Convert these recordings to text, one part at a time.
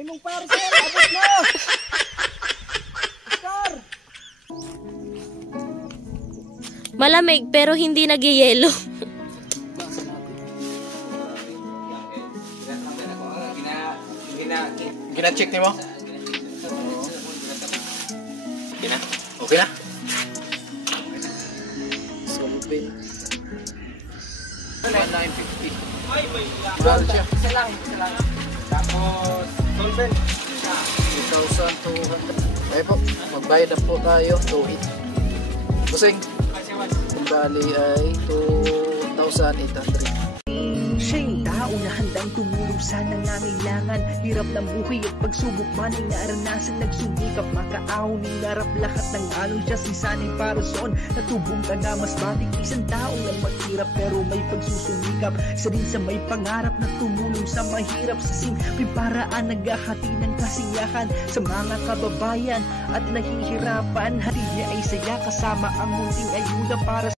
Imong parcel, abot mo! Star! Malamig pero hindi nagyayelo. Gina-check niyo mo? Okay na? Okay na? Solvent. 950. Ay, may ilan siya. Isa lang. Tapos, solvent. 2,200. Ay po, magbayad na po tayo. 2,800. Busing. Kung bali ay 2,800. Siya yung tao na handang tumulong sa nangangailangan. Hirap ng buhay at pagsubok man ay naranasan. Nagsumikap makaahon ng narap lahat ng alon siya. Si Sanay Parason natubong taga mas matik. Isang taong lang maghirap pero may pagsusumikap. Isa din sa may pangarap na tumulong sa mahirap. Sa simpleng paraan naghahati ng kasiyahan sa mga kababayan at nahihirapan. Hati niya ay saya kasama ang munting ayuda para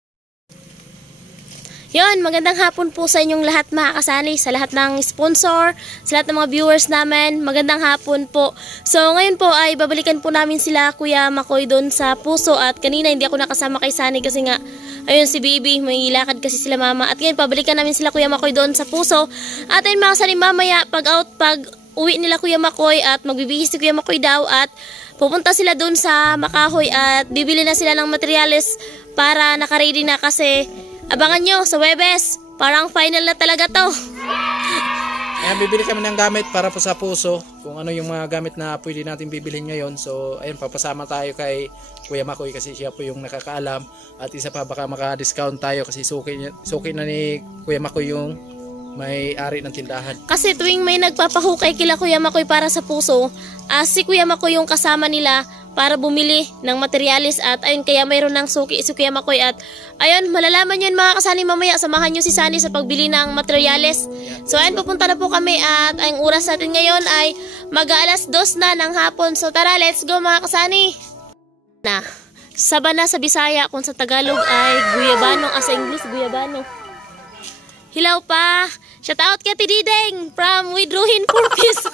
Yon, magandang hapon po sa inyong lahat mga kasani, sa lahat ng sponsor, sa lahat ng mga viewers namin. Magandang hapon po. So ngayon po ay babalikan po namin sila Kuya Makoy doon sa Puso. At kanina hindi ako nakasama kay Sani kasi nga ayun si Bibi, may lakad kasi sila mama. At ngayon pabalikan namin sila Kuya Makoy doon sa Puso. At ayun mga kasani, mamaya pag uwi nila Kuya Makoy at magbibihis si Kuya Makoy daw at pupunta sila doon sa Makahoy at bibili na sila ng materyales para nakaready na kasi abangan nyo sa Webes. Parang final na talaga to. Ayan, bibili kami ng gamit para po sa Puso. Kung ano yung mga gamit na pwede natin bibilhin ngayon. So, ayun, papasama tayo kay Kuya Makoy kasi siya po yung nakakaalam. At isa pa, baka maka-discount tayo kasi suki na ni Kuya Makoy yung may-ari ng tindahan. Kasi tuwing may nagpapahukay kila Kuya Makoy para sa Puso, si Kuya Makoy yung kasama nila para bumili ng materyales at ayun kaya mayroon ng suki si Kuya Makoy at ayun malalaman nyo mga kasani mamaya. Samahan nyo si Sani sa pagbili ng materyales. So ayun, pupunta na po kami at ang oras natin ngayon ay mag-aalas 2 na ng hapon. So tara, let's go mga kasani. Saba na sa Bisaya kung sa Tagalog ay guyabano, sa English guyabano. Hilaw pa. Shout out kay Tidideng from Withdrawing Purpose.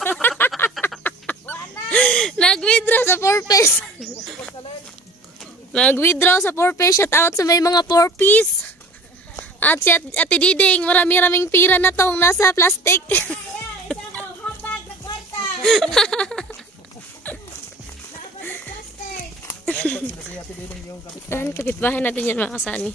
Nag-withdraw sa Purpose. Nag-withdraw sa Purpose. Shout out sa may mga Purpose. At si Ate Diding, marami-raming pira na tong nasa plastic. Kapitbahay natin yan mga kasani.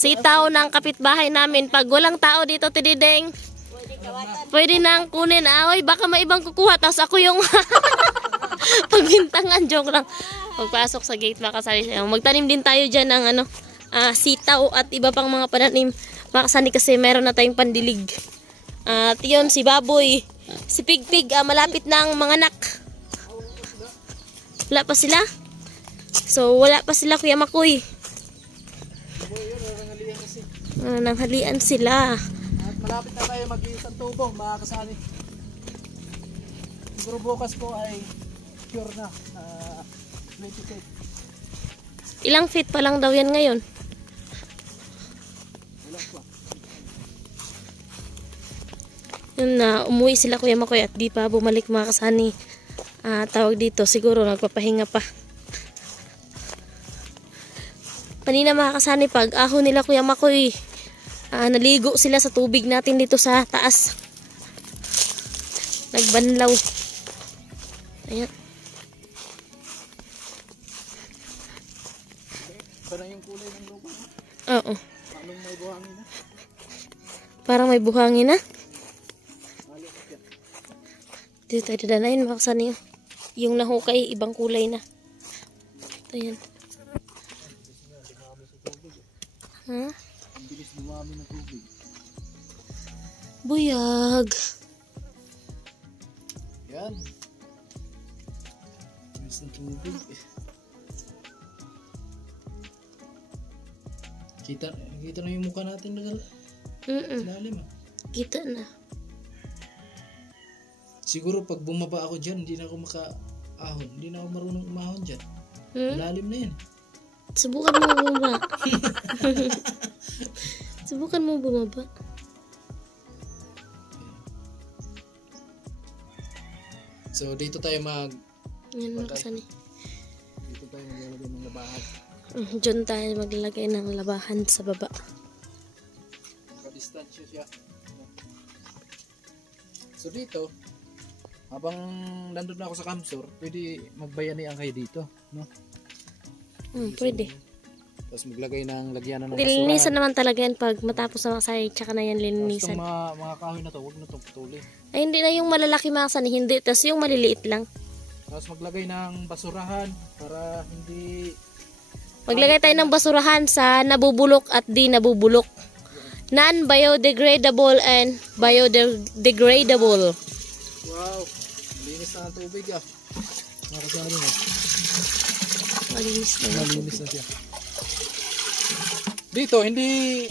Sitaw ng kapitbahay namin. Pag walang tao dito, Tidideng, pwede nang kunin. Oy, baka may ibang kukuha. Tapos ako yung pagbintangan. Joke lang. Pagpasok sa gate, makasali siya. Magtanim din tayo dyan ng sitaw at iba pang mga pananim. Makasani kasi meron na tayong pandilig. At yun, si Baboy, si Pigpig, malapit ng mga anak. Wala pa sila. So, wala pa sila Kuya Makoy. Nanghalian sila. At malapit na tayo mag-iisang tubong mga kasani. Siguro bukas po ay pure na 20 feet. Ilang feet pa lang daw yan ngayon? Yun na, umuwi sila Kuya Makoy at di pa bumalik mga kasani. Tawag dito, siguro nagpapahinga pa. Kanina mga kasani, pag ahon nila Kuya Makoy, naligo sila sa tubig natin dito sa taas. Nagbanlaw. Ayan. Parang yung kulay ng lupa. Oo. Parang may buhangin na. Parang may buhangin na. Dito tayo dadanayin mga kasani. Yung nahukay, ibang kulay na. Ayan. Ha? Ang bilis dumami ng tubig. Buyag. Yan. Bilis ng tubig. Kita na yung mukha natin na ilalim. Kita na. Siguro pag bumaba ako dyan, hindi na ako maka-ahon. Hindi na ako marunong umahon dyan. Ilalim na yan. Subukan mo bumaba. Subukan mo bumaba. So dito tayo Yan mga kasani. dito tayo maglalagay ng labahan. Diyan tayo maglalagay ng labahan sa baba. Naka-distansya siya. So dito, habang nandun na ako sa Kamsur, pwede magbayanihan kayo dito, no? Pwede. Tapos maglagay ng lagyanan ng Lilinisan naman talaga yan pag matapos na makasay, tsaka na yan Tapos lilinisan. itong mga kahoy na to, huwag na itong putulin. Ay, hindi na yung malalaki mga kasani, hindi. Tapos yung maliliit lang. Tapos maglagay ng basurahan para hindi... Maglagay tayo ng basurahan sa nabubulok at di nabubulok. Non-biodegradable and biodegradable. Wow! Malinis na ang tubig ah. Nakasama rin ah. Malinis na. Malinis na siya. Dito, hindi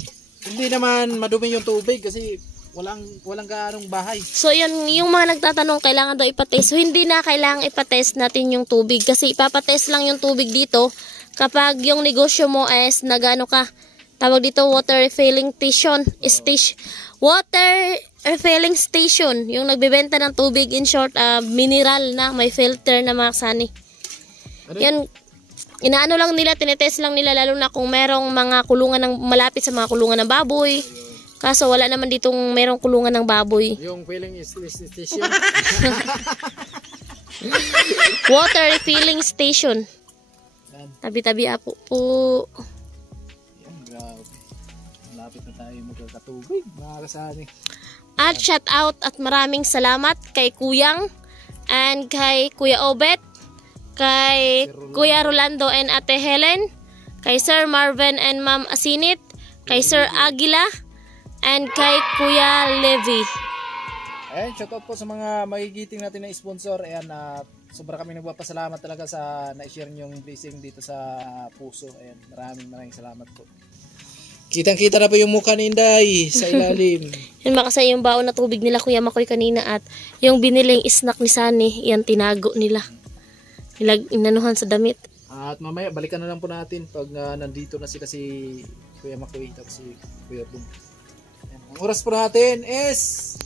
naman madumi yung tubig kasi walang gaanong bahay. So yun, yung mga nagtatanong kailangan daw ipatest. So hindi na kailangan ipatest natin yung tubig kasi ipapatest lang yung tubig dito kapag yung negosyo mo is nagano ka. Tawag dito water refilling station. Water refilling station. Yung nagbebenta ng tubig, in short, mineral na may filter na mga kasani. Yan, inaano lang nila, tinetest lang nila lalo na kung merong mga kulungan ng malapit sa mga kulungan ng baboy. Kaso wala naman ditong merong kulungan ng baboy. Yung filling station. Water refilling station. Yan. Tabi-tabi apo po. Yan, grabe. Malapit na tayo magkakatubig. Mga kasani. At shout out at maraming salamat kay Kuyang and kay Kuya Obet, kay Kuya Rolando and Ate Helen, kay Sir Marvin and Ma'am Asinit, kay Sir Aguila, and kay Kuya Levi. Ayan, shout out po sa mga magigiting natin na sponsor. Ayan, sobra kami nagpapasalamat talaga sa na-share nyong blessing dito sa puso. Ayan, maraming salamat po. Kitang-kita na po yung mukha ni Inday sa ilalim. Yun makasay yung baon na tubig nila Kuya Makoy kanina at yung biniling snack ni Sunny, yan tinago nila. Inanuhan sa damit. At mamaya balikan na lang po natin pag nandito na sila si Kuya Makoy at si Kuya Boom. Ayan, ang oras po natin is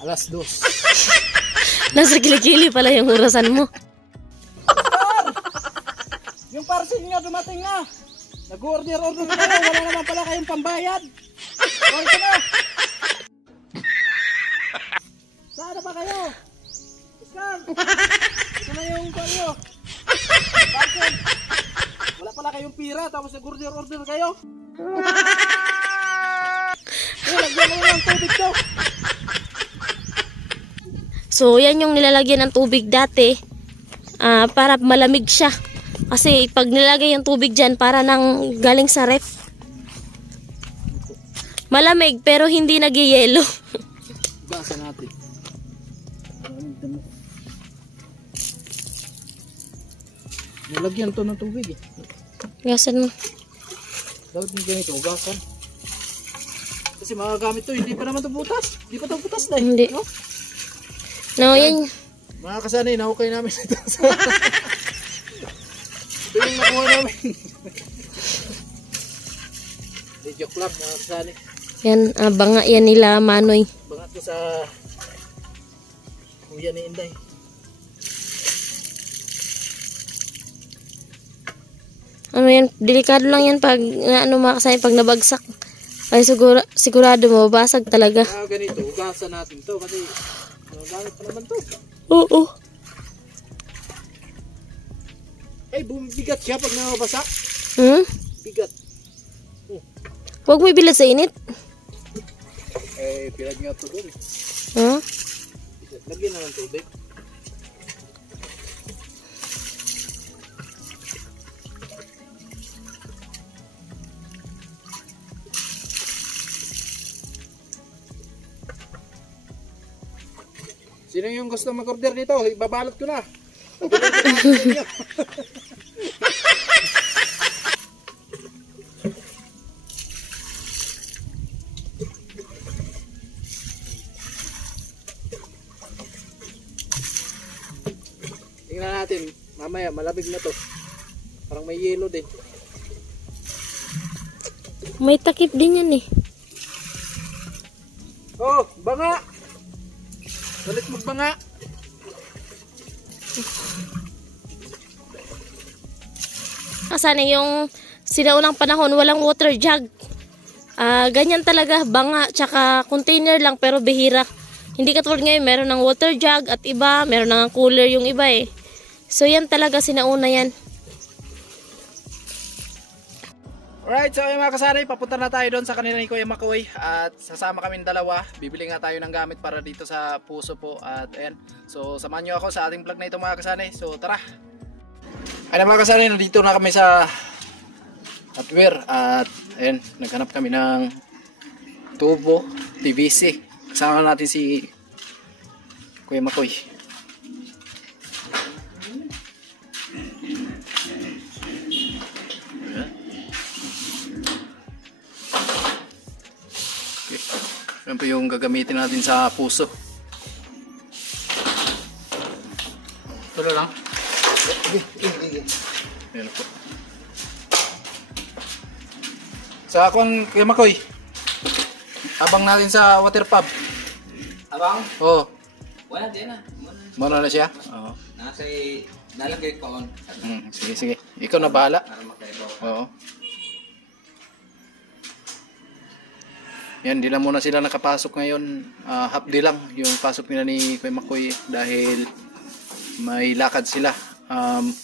alas 2. Nasa kilikili pala yung orasan mo. Yung parcel nyo dumating na. Nag-order na kayo. Wala naman pala kayong pambayad. Order na. Saan na ba kayo? Iskar. Saan na yung kayo? Parcel. Wala pala kayong pira. Tapos nag-order kayo. Lagyan mo ng tubig to. So yan yung nilalagyan ng tubig dati para malamig siya. Kasi pag nilagay yung tubig dyan, para nang galing sa ref. Malamig pero hindi nag-yelo. Gasa natin. Nilagyan to ng tubig eh. Gasan mo. Dapat yung ganito, ugasan. Kasi magagamit to, hindi pa naman to butas. Hindi pa to butas dahil. Hindi. No? No, yan. Mga kasanay, nahukay namin ito sa... ito yung nakuha namin. Hindi, joke lang mga kasanay. Yan, banga yan nila Manoy. Bangat ko sa kuya ni Inday. Ano yan, delikado lang yan pag makasay pag nabagsak. Ay sigurado mababasag talaga. Ganito, ugasan natin to kasi gamit pa naman to. Oo. Ay, bumibigat siya pag nababasa. Bigat. Huwag mo ibilad sa init. Eh, pilag nga to doon. Lagyan na ng tubig. Sino yung gusto mag-order dito? Ibabalot ko na. Tingnan natin. Mamaya, malabig na to. Parang may yelo din. May takip din yan eh. Oh, banga! Galit magbanga! Sana yung sinaunang panahon walang water jug. Ganyan talaga, banga, tsaka container lang pero bihira. Hindi katulad ngayon, meron ng water jug at iba, meron ng cooler yung iba eh. So yan talaga sinauna yan. Alright, so yung mga kasanay, papunta na tayo doon sa kanila ni Kuya Makoy at sasama kaming dalawa. Bibili nga tayo ng gamit para dito sa puso po at ayan. So samahan nyo ako sa ating vlog na ito mga kasanay. So tara! Ayan mga kasanay, nandito na kami sa hardware at ayan, naghanap kami ng tubo, PVC. Kasama natin si Kuya Makoy. Yan po yung gagamitin natin sa puso. Tulo lang. Yan po. Sa akong Kuya Makoy, abang natin sa water pump. Abang? Oo. Wala din na. Muna na siya? Oo. Nasa nalagay ko on. Sige, sige. Ikaw na bahala. Para makaibaw. Oo. Yan, di lang muna sila nakapasok ngayon. Half day lang yung pasok nila ni Kuya Makoy dahil may lakad sila.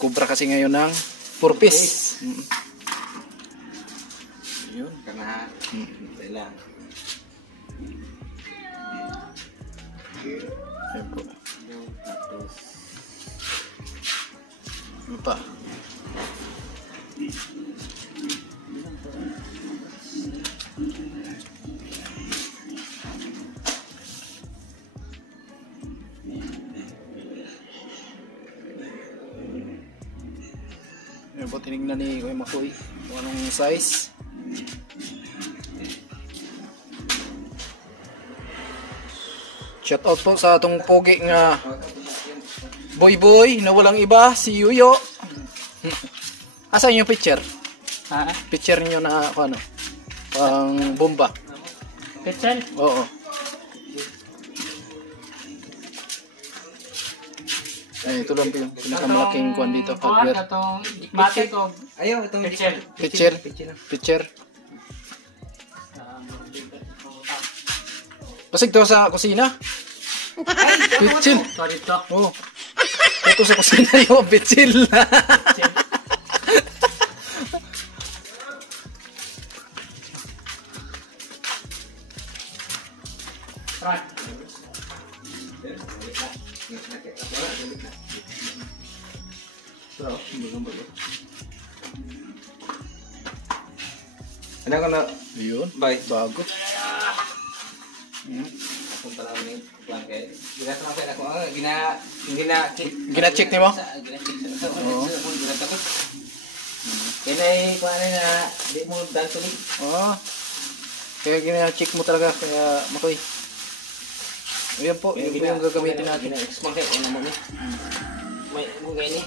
Kubra kasi ngayon ng purpose. Yun. Karena lang. Yan po. Ano pa? Yan po, tinignan ni Kuya Makoy kung anong size. Shout out po sa atong pogi nga boy na walang iba, si Yuyo. Asan yung picture? Picture niyo na ano? Pang bomba. Picture? Oo. Ay, ito lang po yung pinakamalaking kuwan dito. Hardware. Itong matik o Ayaw, itong picture. Picture. Pasig to sa kusina. Pitsil. Sorry to. Oo. Ito sa kusina yung pitsil. Right. Ano ka na? Yun. Bye. Bago. Punta lang ni plan kay. Ginasa lang ako Gina-check ni mo? Gina-check sa. Oo. Gina-tapos. Kaya kuha na di mo dal tuloy. Oo. Kaya gina-check mo talaga. Kaya Makoy. Ayan po. Yun po yung gagamitin natin. Gina-expand kay ano mo ni. May bugay ni.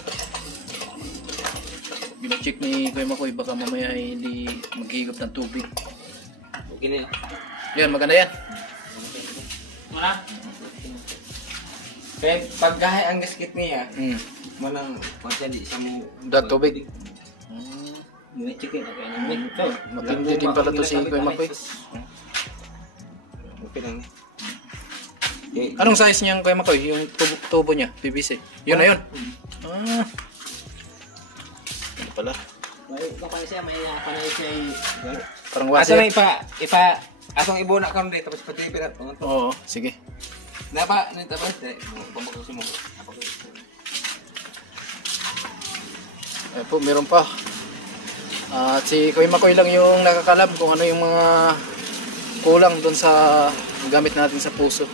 Gina-check ni Kuya Makoy. Baka mamaya ay hindi maghihigop ng tubig. Gini. Yan, maganda yan. Muna? Kaya paggahay ang gasket niya, Hmm. manang konsya di siya mo Dat tubig. Gina-check na kaya namin. Matindi din pala to si Kuya Makoy. Okay lang ni. Anong size niyang Kuya Makoy? Yung tubo niya, PVC. Yun na yun. Ah. Ano pala? May kapay siya, may panay siya. Parang Asa na washer. atong ibo na kam dito tapos pati pirat. Oo, sige. Napa, tapos pambakusin mo. Ayan po, meron pa. At si Kuya Makoy lang yung nakakalam kung ano yung mga kulang doon sa gamit natin sa puso.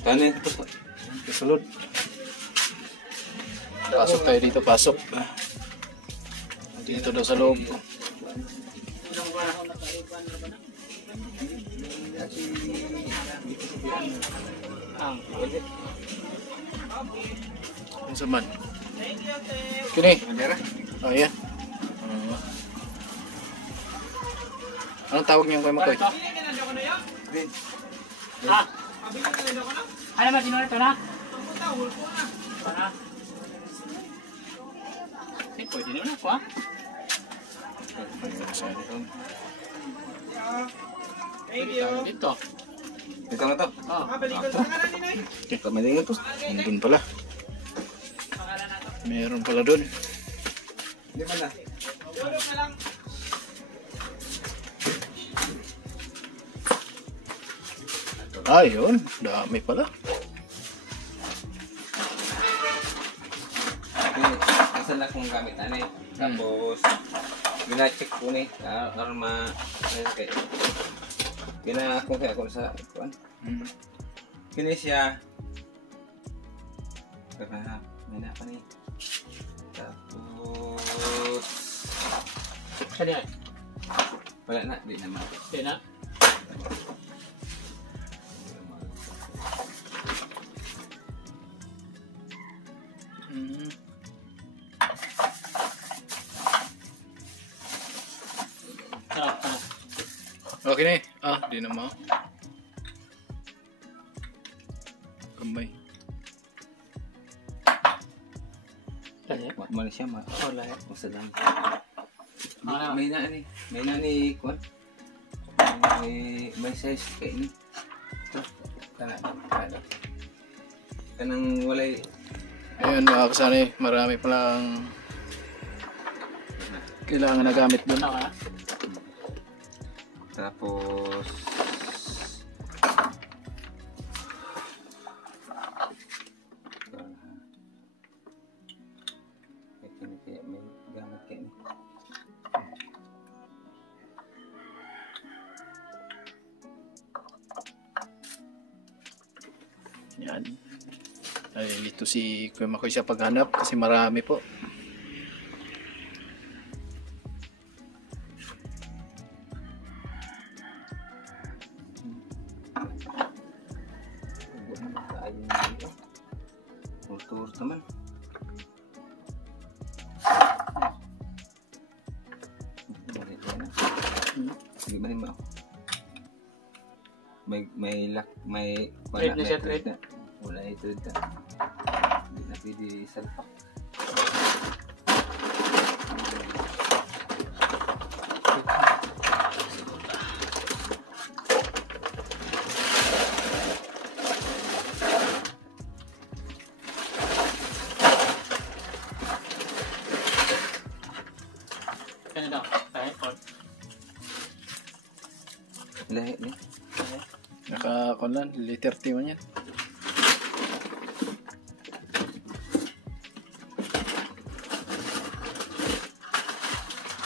Tanin tapos Kasunod. Pasok tayo dito, pasok. Dito daw sa loob. Yung sa man. Kini. Bandera. Oh, yan. Anong tawag niyo kay Makoy? Green. Ah. Ano ba sinunod ito na? Ito na. Eh, pwede naman ako ah. Dito. Ito na to. Oh. Kamalingan to. Nandun pala. Meron pala dun. Di ba na? Ayun, dami pala. Asan na kung gamit anay. Tapos, gina-check ko ni. Para gina-kung kaya ako sa kuan. Kini siya. Karena may na pa ni. Tapos, Saan yan? wala na. Di naman. Di na. Sarap ka na. Okay na eh. Di naman. Kambay. Kaya? Malaysia ma. Wala yan. Masadang. Ano? May na ni. May na ni kuan. May size kay ni. Ito. Kanang walay. Ayun mga kasani, marami palang kailangan na gamit dun. Ito ka na. Tapos may gamit kayo ni. Yan. Ay, dito si Kuya Makoy sa paghanap kasi marami po. Turut naman. Sige ba rin ba? May lock, may Trade na siya, trade. na. Wala ito ito. Hindi na pwede salpak. Kaya daw. Kahit po. Lahi ni. Naka-konlan, liter T man yan.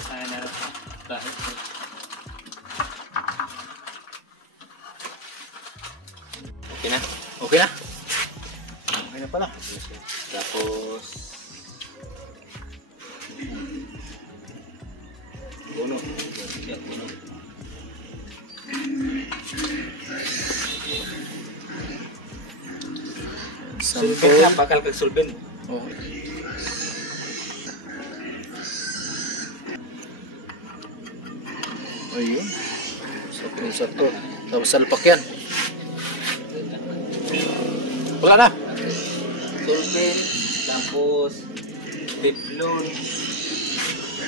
Kaya na. Kahit po. Okay na. Okay na. Okay na pala. Tapos uno. Ya, uno. Sulben na, Sample. bakal kag sulben. Oh. Ayun. Sakto. Tapos salpak yan. Wala na. Sulben, tapos piplon.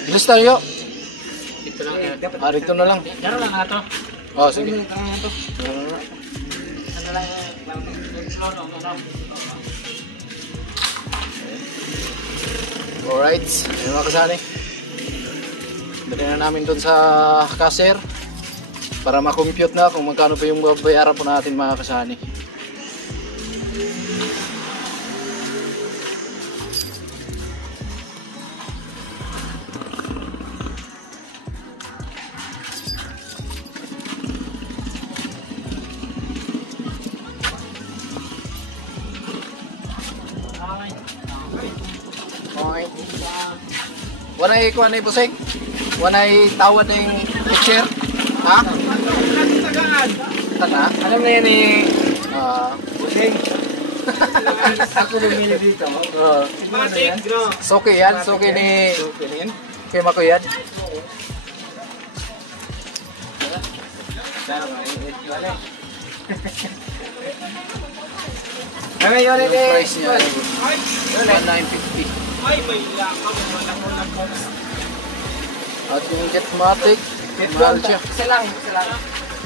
Bilis tayo. Ito lang yan. Rito na lang. Daro lang nga to. Oh, sige. Ano lang yan. Alright. Ayun mga kasani. Dali na namin doon sa cashier para ma-compute na kung magkano pa yung babayaran po natin mga kasani. Okay. Wanay kuha na busing? Wanay tawad na yung cashier? Ha? Tana? Alam na yan eh. Ah, Busing. Ako bumili dito. Suki yan. Suki ni Kuya Makoy yan. Kami yun Yung eh. price niya ay 1,950. At yung Jetmatic, mahal siya. Isa lang.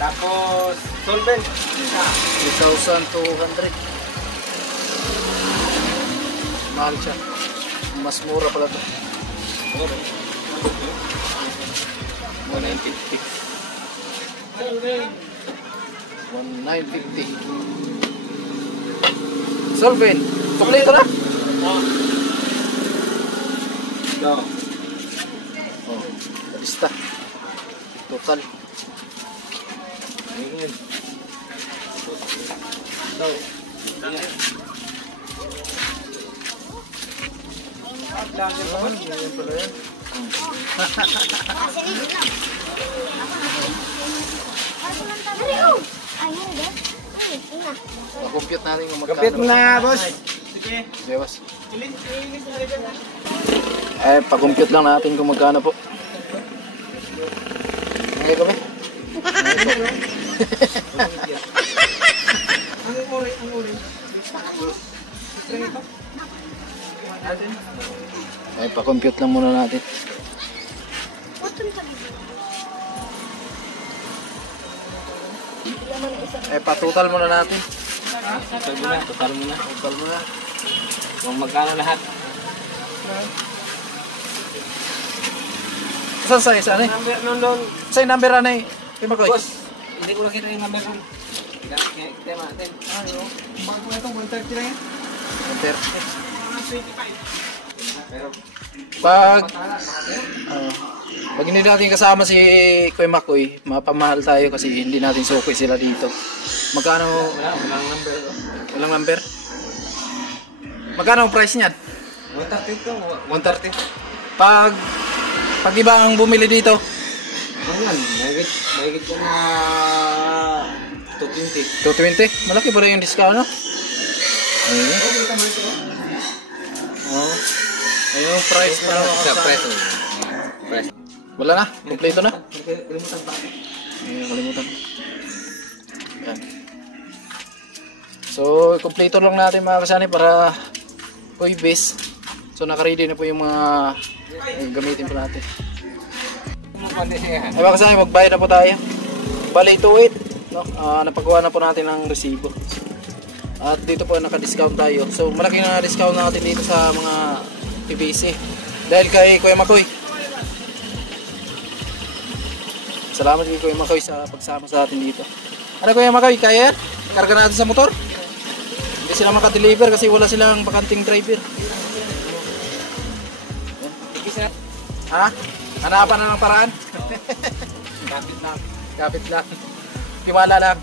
Tapos, solvent. 3,200. Mahal siya. Mas mura pala to. 1,950. 1,950. Solvent. Kompleto na? No. Oh, lista. Total. Ayun. So, Ganyan pala yan. Compute natin kung magkano. kapit mo na, boss. Okay, boss. Pa-compute lang natin kung magkano po. Okay kami? Pa-compute lang muna natin. Pa-total muna natin. Total mo na. Total muna. Kung magkano lahat. Saan sa'yo? Saan eh? Number nun doon. Sa'yo number na eh? Kaya Makoy? Boss, hindi ko nakita yung number nun. Kita natin. Bakit mo itong 130 lang yan? Number. Pero, Pag pag hindi natin kasama si Kuya Makoy, mapamahal tayo kasi hindi natin suki sila dito. Magkano? walang number. Walang number? Magkano ang price niyan? 130 to. 130. Pag iba ang bumili dito, Ano yan? Mahigit ko na 220. 220. Malaki pa rin yung discount, no? Ayun. Okay, tama ito. Oh. Ayun yung price na lang. Sa price. Price. Wala na. Kompleto na. Kalimutan pa. Ayun, kalimutan. Yan. So, kompleto lang natin mga kasani para Kuibis. So, naka-ready na po yung mga gamitin po natin. Ay mga kasani, magbayad na po tayo. Bali, 2.8. No? Napagawa na po natin ng resibo. At dito po naka-discount tayo. So, malaki na discount natin dito sa mga PVC. Dahil kay Kuya Makoy. Salamat kay Kuya Makoy sa pagsama sa atin dito. Ano Kuya Makoy, kaya yan? Karga natin sa motor? Hindi sila makadeliver kasi wala silang bakanting driver. Ha? Hanapan na ng paraan? Kapit lang. Kapit lang. Hiwala lang.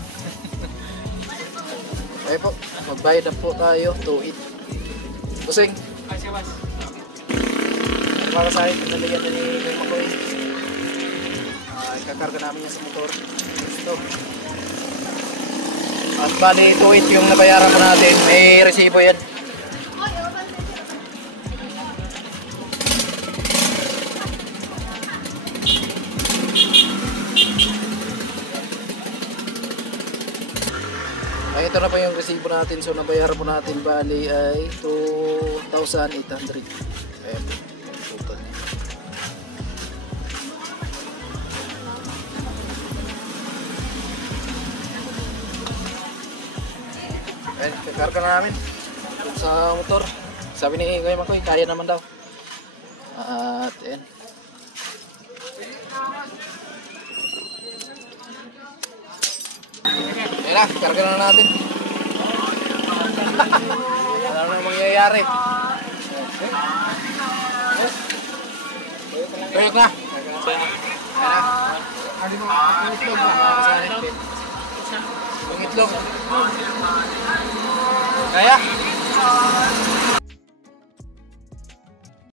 Okay po, magbayad na po tayo. 2.8. Kusing. Para sa akin, nalagyan na ni Kuya Makoy. Ikakarga namin yan sa motor. Ito. At bali, 2.8 yung nabayaran ko natin. May resibo yan. Ay, ito na pa yung resibo natin. So, nabayaran po natin bali ay 2,800. Ayan. Total. Ayan, kakarga na namin sa motor. Sabi ni Kuya Makoy, kaya naman daw. At, ayan. Ayan na, karga na natin. Ano na mangyayari? Tuyok na. Ayan na. Ang itlog ba? Ang itlog. Kaya?